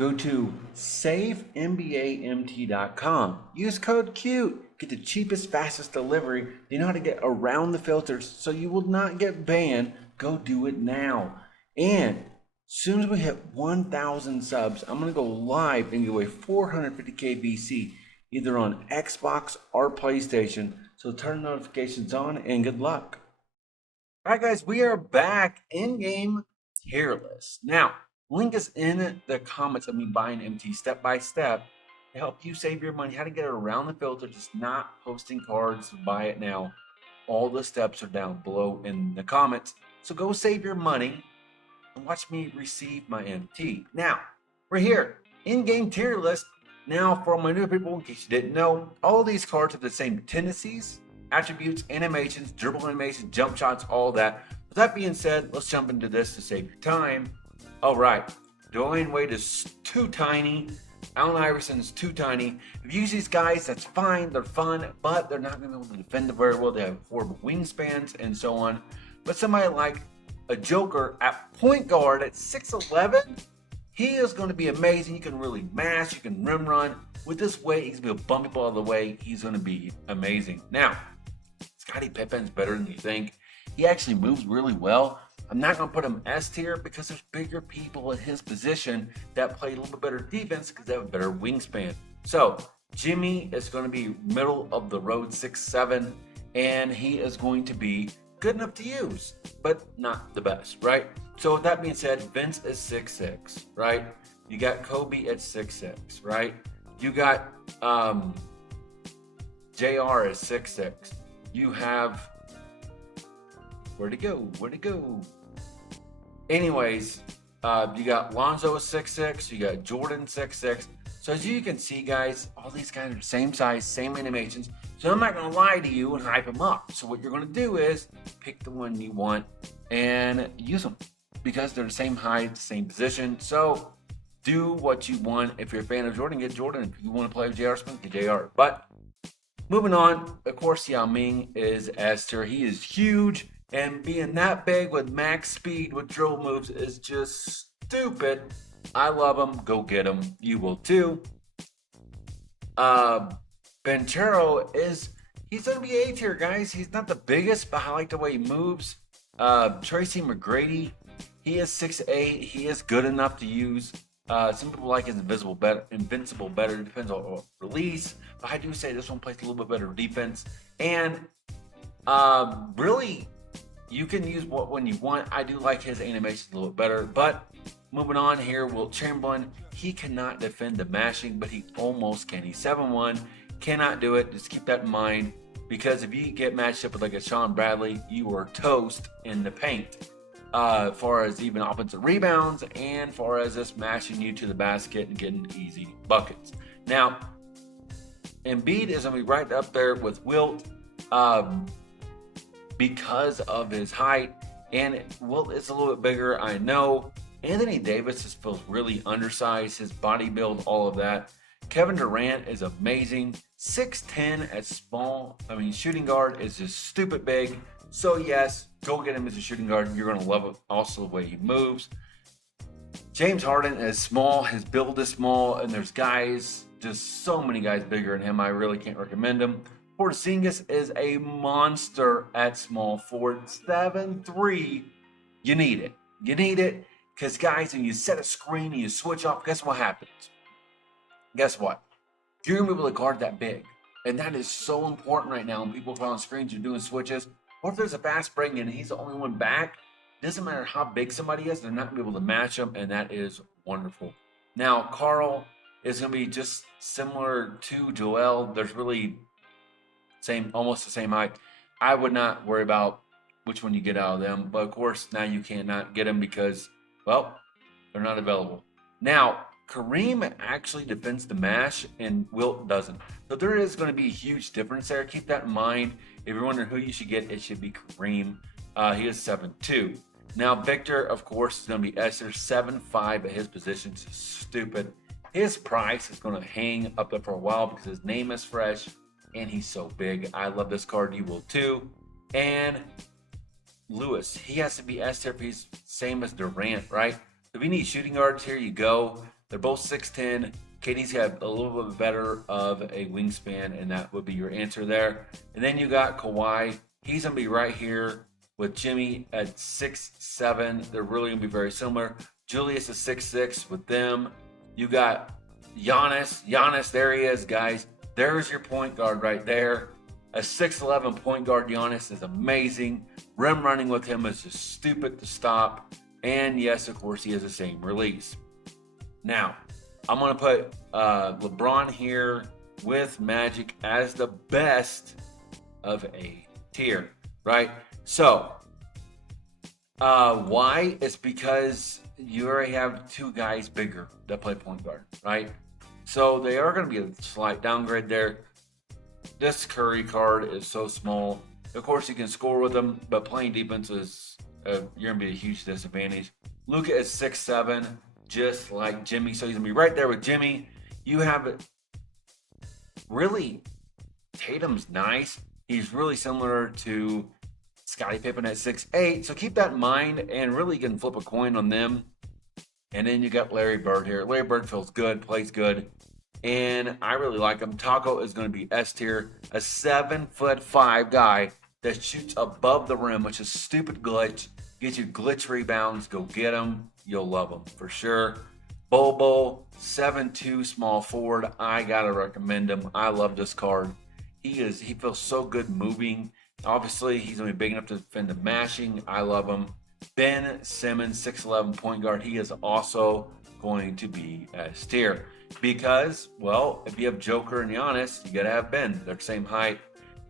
Go to savenbamt.com. Use code CUTE. Get the cheapest, fastest delivery. You know how to get around the filters so you will not get banned. Go do it now. And soon as we hit 1,000 subs, I'm going to go live and give away 450k VC either on Xbox or PlayStation. So turn notifications on and good luck. All right, guys, we are back in-game tier list. Now, link is in the comments of me buying MT step by step to help you save your money, how to get around the filter, just not posting cards, buy it now. All the steps are down below in the comments. So go save your money and watch me receive my MT. Now, we're here, in-game tier list. Now, for my new people, in case you didn't know, all these cards have the same tendencies, attributes, animations, dribble animations, jump shots, all that. With that being said, let's jump into this to save your time. All right, Dwayne Wade is too tiny. Allen Iverson's too tiny. If you use these guys, that's fine. They're fun, but they're not going to be able to defend very well. They have horrible wingspans and so on. But somebody like a Joker at point guard at 6'11", he is going to be amazing. You can really mash. You can rim run. With this weight, he's going to be a bump people out of the way. He's going to be amazing. Now, Scottie Pippen's better than you think. He actually moves really well. I'm not going to put him S tier because there's bigger people in his position that play a little bit better defense because they have a better wingspan. So Jimmy is going to be middle of the road 6'7", and he is going to be good enough to use, but not the best, right? So with that being said, Vince is 6'6", right? You got Kobe at 6'6", right? You got JR is 6'6". You have where'd it go? Anyways, you got Lonzo is 6'6", you got Jordan 6'6". So as you can see, guys, all these guys are the same size, same animations. So I'm not going to lie to you and hype them up. So what you're going to do is pick the one you want and use them because they're the same height, same position. So do what you want. If you're a fan of Jordan, get Jordan. If you want to play with JR Smith, get JR. But moving on, of course, Yao Ming is S tier. He is huge. And being that big with max speed with drill moves is just stupid. I love him. Go get him. You will too. Banchero he's going to be A tier, guys. He's not the biggest, but I like the way he moves. Tracy McGrady, he is 6'8". He is good enough to use. Some people like his invincible better. It depends on release. But I do say this one plays a little bit better defense. And really, you can use what one you want. I do like his animations a little bit better. But moving on here, Wilt Chamberlain, he cannot defend the mashing, but he almost can. He's 7'1", cannot do it. Just keep that in mind because if you get matched up with like a Sean Bradley, you are toast in the paint. As far as even offensive rebounds and far as just mashing you to the basket and getting easy buckets. Now, Embiid is going to be right up there with Wilt. Because of his height, and Wilt is a little bit bigger, I know. Anthony Davis just feels really undersized, his body build, all of that. Kevin Durant is amazing. 6'10" at shooting guard is just stupid big. So yes, go get him as a shooting guard. You're going to love it. Also the way he moves. James Harden is small. His build is small, and there's guys, just so many guys bigger than him. I really can't recommend him. Porzingis is a monster at small forward, 7'3". You need it. Because, guys, when you set a screen and you switch off, guess what happens? Guess what? You're going to be able to guard that big. And that is so important right now when people put on screens, you're doing switches. Or if there's a fast break and he's the only one back, doesn't matter how big somebody is, they're not going to be able to match him, and that is wonderful. Now, Carl is going to be just similar to Joel. There's really almost the same height. I would not worry about which one you get out of them, but of course now you cannot get them because, well, they're not available. Now, Kareem actually defends the mash and Wilt doesn't. So there is going to be a huge difference there. Keep that in mind. If you're wondering who you should get, it should be Kareem. He is 7'2". Now, Victor, of course, is going to be S tier, 7'5" at his position. It's stupid. His price is going to hang up there for a while because his name is fresh and he's so big. I love this card. You will too. And Lewis, he has to be S tier if he's same as Durant, right? If you need shooting guards, here you go. They're both 6'10". KD's got a little bit better of a wingspan, and that would be your answer there. And then you got Kawhi. He's going to be right here with Jimmy at 6'7". They're really going to be very similar. Julius is 6'6" with them. You got Giannis. Giannis, there he is, guys. There's your point guard right there. A 6'11" point guard Giannis is amazing. Rim running with him is just stupid to stop. And yes, of course, he has the same release. Now, I'm going to put LeBron here with Magic as the best of a tier, right? So, why? It's because you already have two guys bigger that play point guard, right? So they are going to be a slight downgrade there. This Curry card is so small. Of course, you can score with them, but playing defense is you're going to be a huge disadvantage. Luka is 6'7", just like Jimmy, so he's going to be right there with Jimmy. You have really, Tatum's nice. He's really similar to Scottie Pippen at 6'8", so keep that in mind, and really you can flip a coin on them. And then you got Larry Bird here. Larry Bird feels good, plays good, and I really like him. Taco is going to be S tier, a 7'5" guy that shoots above the rim, which is stupid glitch. Gets you glitch rebounds. Go get him. You'll love him for sure. Bobo, 7'2" small forward. I gotta recommend him. I love this card. He feels so good moving. Obviously, he's gonna be big enough to defend the mashing. I love him. Ben Simmons, 6'11" point guard. He is also going to be S tier because, well, if you have Joker and Giannis, you gotta have Ben. They're the same height.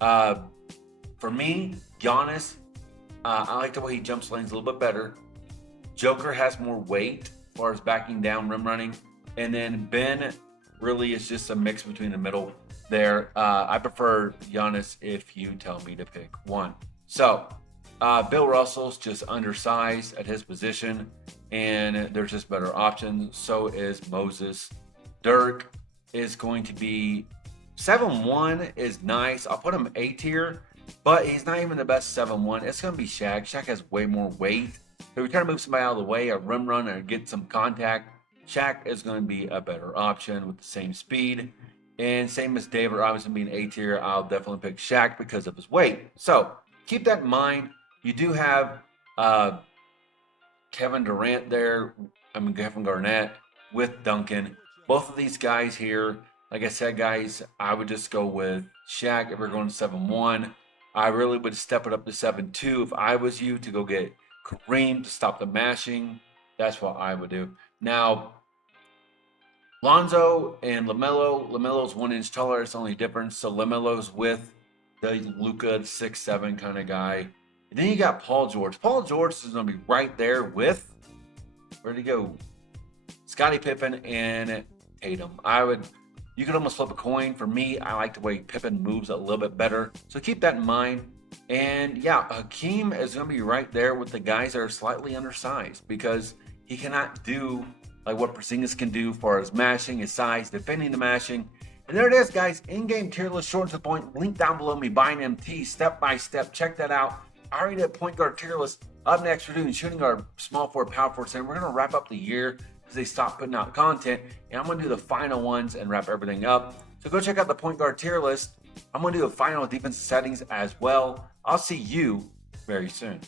For me, Giannis, I like the way he jumps lanes a little bit better. Joker has more weight as far as backing down, rim running. And then Ben really is just a mix between the middle there. I prefer Giannis if you tell me to pick one. So, Bill Russell's just undersized at his position, and there's just better options. So is Moses. Dirk is going to be 7'1", is nice. I'll put him A tier, but he's not even the best 7'1". It's going to be Shaq. Shaq has way more weight. If you're trying to move somebody out of the way, a rim run, or get some contact, Shaq is going to be a better option with the same speed. And same as David Robinson being A tier, I'll definitely pick Shaq because of his weight. So keep that in mind. You do have Kevin Durant there. Kevin Garnett with Duncan. Both of these guys here, like I said, guys, I would just go with Shaq if we're going to 7'1". I really would step it up to 7'2" if I was you, to go get Kareem to stop the mashing. That's what I would do. Now, Lonzo and LaMelo. LaMelo's 1 inch taller. It's the only difference. So LaMelo's with the Luka 6'7" kind of guy. And then you got Paul George. Paul George is going to be right there with, where'd he go? Scottie Pippen and Tatum. You could almost flip a coin. For me, I like the way Pippen moves a little bit better. So keep that in mind. And yeah, Hakeem is going to be right there with the guys that are slightly undersized because he cannot do like what Porzingis can do for his mashing, his size, defending the mashing. And there it is, guys. In-game tier list, short to the point. Link down below me, buying MT step by step. Check that out. I already did point guard tier list. Up next, we're doing shooting guard, small forward, power forward center. We're going to wrap up the year because they stopped putting out content. And I'm going to do the final ones and wrap everything up. So go check out the point guard tier list. I'm going to do the final defensive settings as well. I'll see you very soon.